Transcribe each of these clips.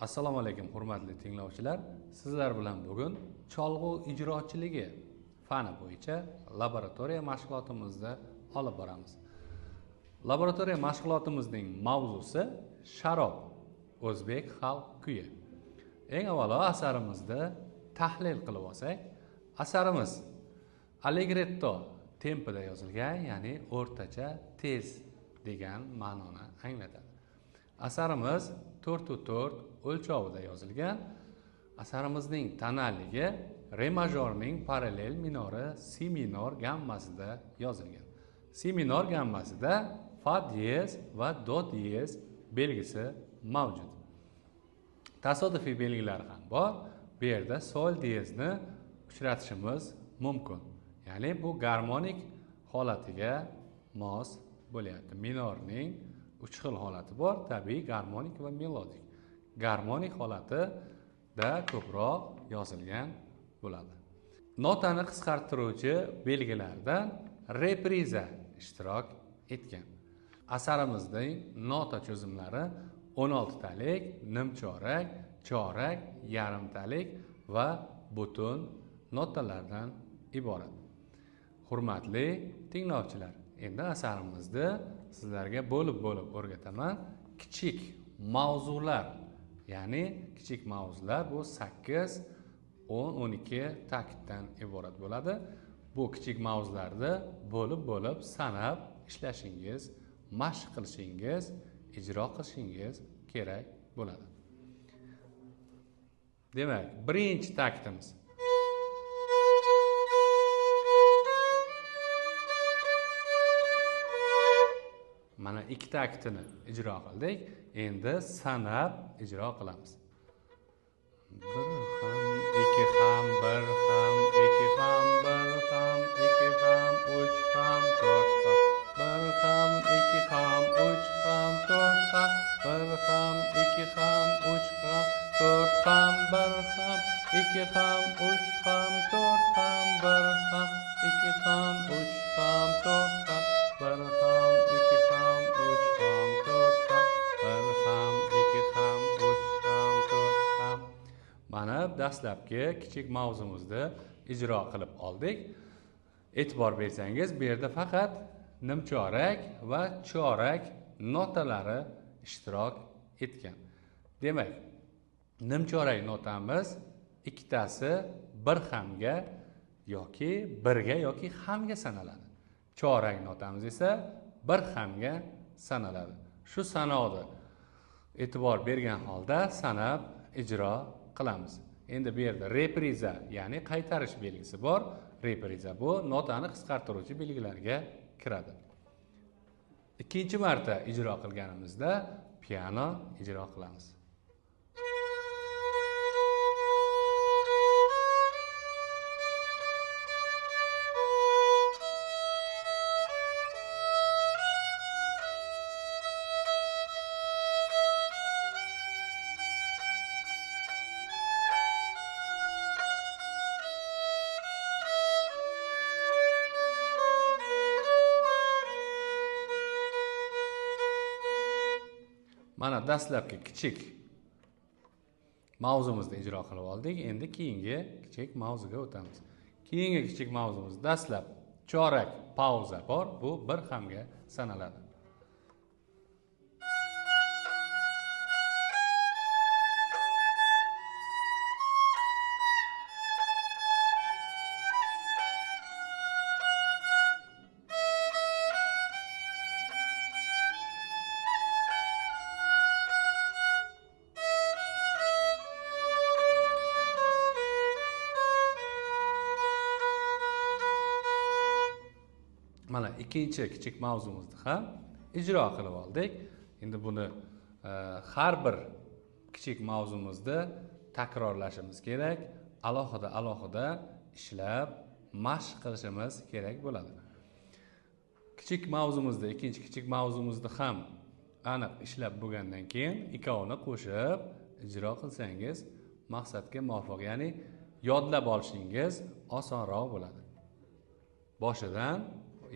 Assalomu alaykum hurmatli tinglovchilar. Sizlar bilan bugun cholg'u ijrochiligi fani bo'yicha laboratoriya mashg'ulotimizni olib boramiz. Laboratoriya mashg'ulotimizning mavzusi sharob, o'zbek xalq kuyi. Eng avvalo asarimizni tahlil qilib olsak, asarimiz allegretto tempida yozilgan, ya'ni o'rtacha tez degan ma'noni anglatadi. Asarimiz 4/4 o'lchovida yozilgan. Asarimizning tonalligi re majorning parallel minori si minor gammasida yozilgan. Si minor gammasida fa diyez va do diyez belgisi mavjud. Tasodifiy belgilar ham bor. Bu yerda sol diyezni uchratishimiz mumkin. Ya'ni bu garmonik holatiga mos bo'lyapti. Minorning 3 xil holati bor: tabiiy, garmonik va melodik. Garmonik holatida ko'proq yozilgan bo'ladi. Notani qisqartiruvchi belgilardan repriza ishtirok etgan. Asarimizning nota cho'zimlari 16 talik, nimchorak, chorak, yarimtalik va butun notalardan iborat. Hurmatli tinglovchilar, endi asarimizni sizlarga bo'lib o'rgataman. Kichik mavzular, ya'ni kichik mavzular bu 8, 10, 12 taktdan iborat bo'ladi. Bu kichik mavzularni bo'lib sanab ishlashingiz, mashq qilishingiz, ijro qilishingiz kerak bo'ladi. Demak, birinchi taktimiz mana 2 taktini ijro qildik. Endi sanab ijro qilamiz. 1 ham, 2 ham, 1 ham, 2 ham, 1 ham, 2 ham, 3 ham, 4 ham, 1 ham, 2 ham, 3 ham, 4 ham, 1 ham, 2 ham, 3 ham, 4 ham, 1 ham, 2 ham, 3 ham, 4 ham, 1 ham, 2 ham, 3 ham, 4 ham, 1 ham, 2 ham, 3 ham, 4 ham, 1 ham, 2 ham, 3 ham, 4 ham. Mana dastlabki kichik mavzumizni ijro qilib oldik. E'tibor bersangiz, bu yerda faqat nimchorak va chorak notalari ishtirok etgan. Demak, nimchorak notamiz ikkitasi bir hamga yoki birga yoki hamga sanaladi. Chorak notamiz esa bir hamga sanaladi. Shu sanoqni e'tibor bergan holda sanab ijro qilamiz. Endi bu yerda repriza, ya'ni qaytarish belgisi bor. Repriza bu notani qisqartiruvchi belgilarga kiradi. Ikkinchi marta ijro qilganimizda piano ijro qilamiz. Mana dastlabki kichik mavzumizni ijro qilib oldik. Endi keyingi kichik mavzuga o'tamiz. Keyingi kichik mavzumiz dastlab chorak pauza bor. Bu bir hamga sanaladi. Mana ikkinchi kichik mavzumizni ham ijro qilib oldik. Endi buni har bir kichik mavzumizni takrorlashimiz kerak. Alohida ishlab mashq qilishimiz kerak bo'ladi. Kichik mavzumizni, ikkinchi kichik mavzumizni ham aniq ishlab bo'lgandan keyin ikkovini qo'shib ijro qilsangiz maqsadga muvofiq, ya'ni yodlab olishingiz osonroq bo'ladi. Boshidan,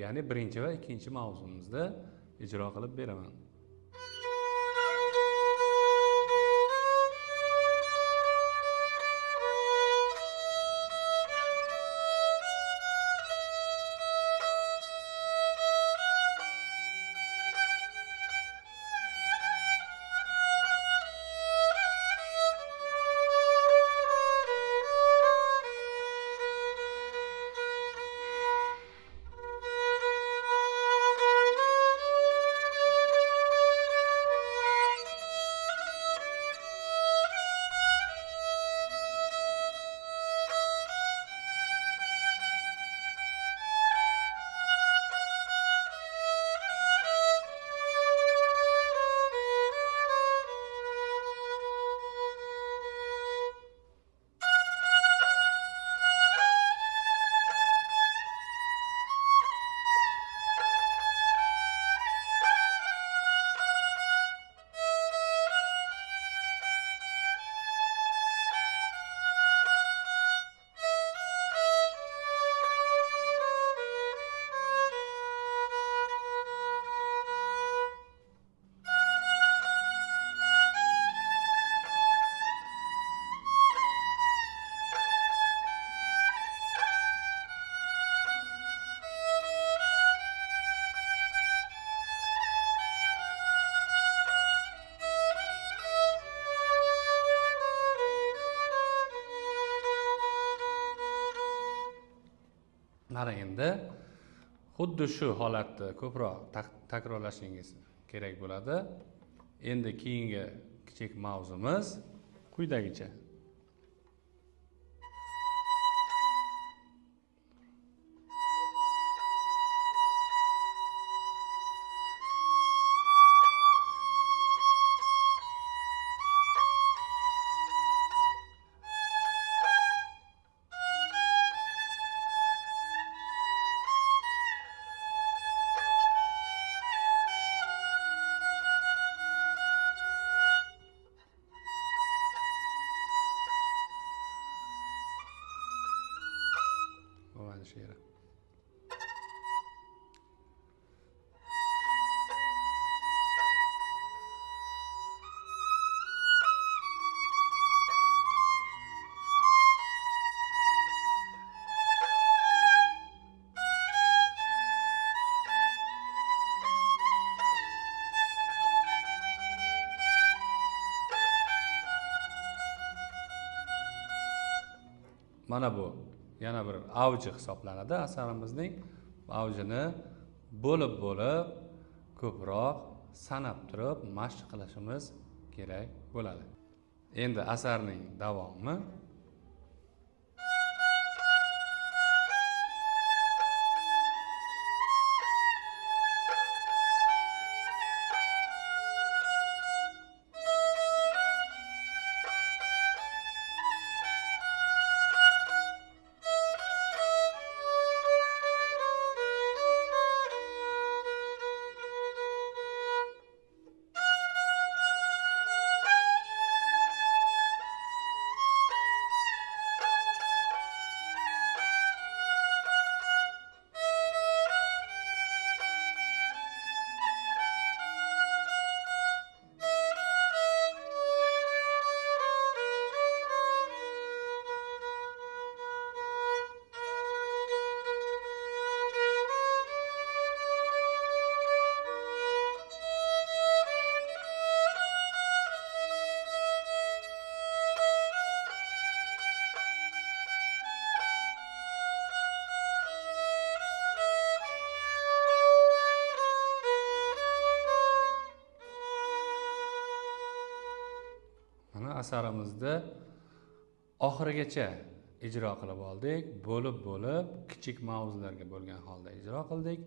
ya'ni birinchi va ikkinchi mavzumizni ijro qilib beraman. qara endi xuddi shu holatni ko'proq takrorlashingiz kerak bo'ladi. Endi keyingi kichik mavzumiz quyidagicha. She'ri. Mana bu yana bir avji hisoblanadi asarimizning. Avjini bo'lib ko'proq sanab turib mashq qilishimiz kerak bo'ladi. Endi asarning davomi. Asarimizni oxirigacha ijro qilib oldik. Bo'lib kichik mavzularga bo'lgan holda ijro qildik.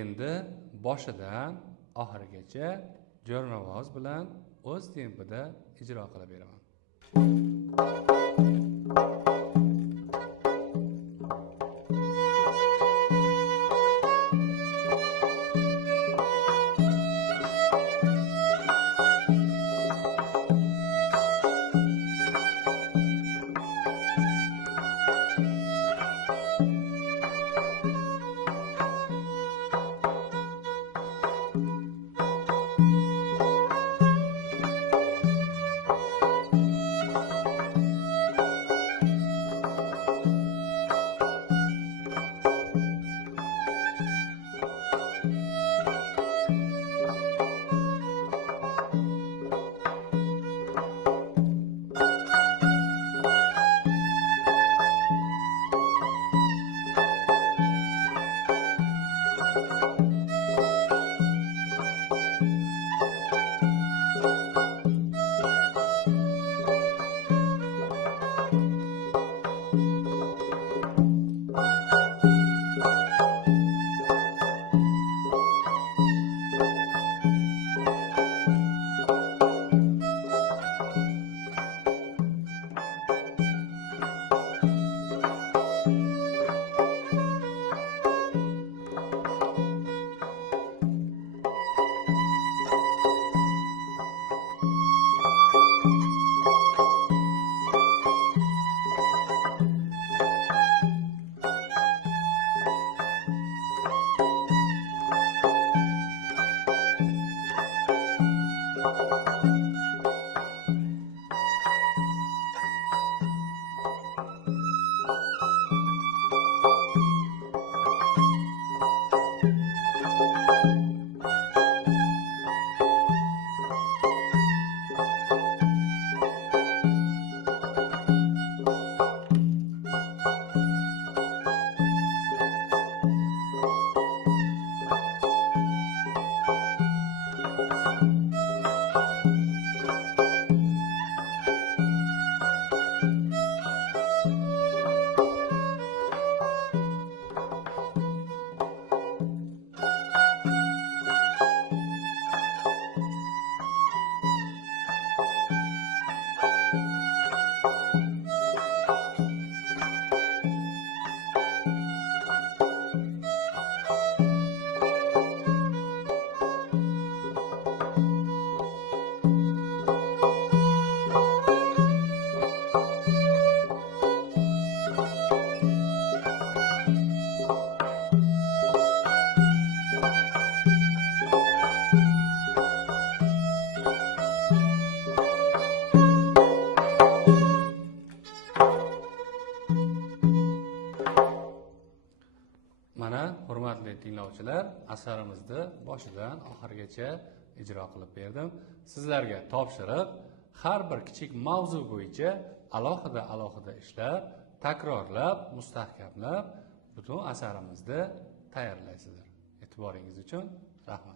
Endi boshidan oxirigacha jo'rnovoz bilan o'z tempida ijro qilib beraman. tinglovchilar, asarimizni boshidan oxirigacha ijro qilib berdim. Sizlarga topshiriq har bir kichik mavzu bo'yicha alohida ishlab, takrorlab, mustahkamlab butun asarimizni tayyorlaysizlar. E'tiboringiz uchun rahmat.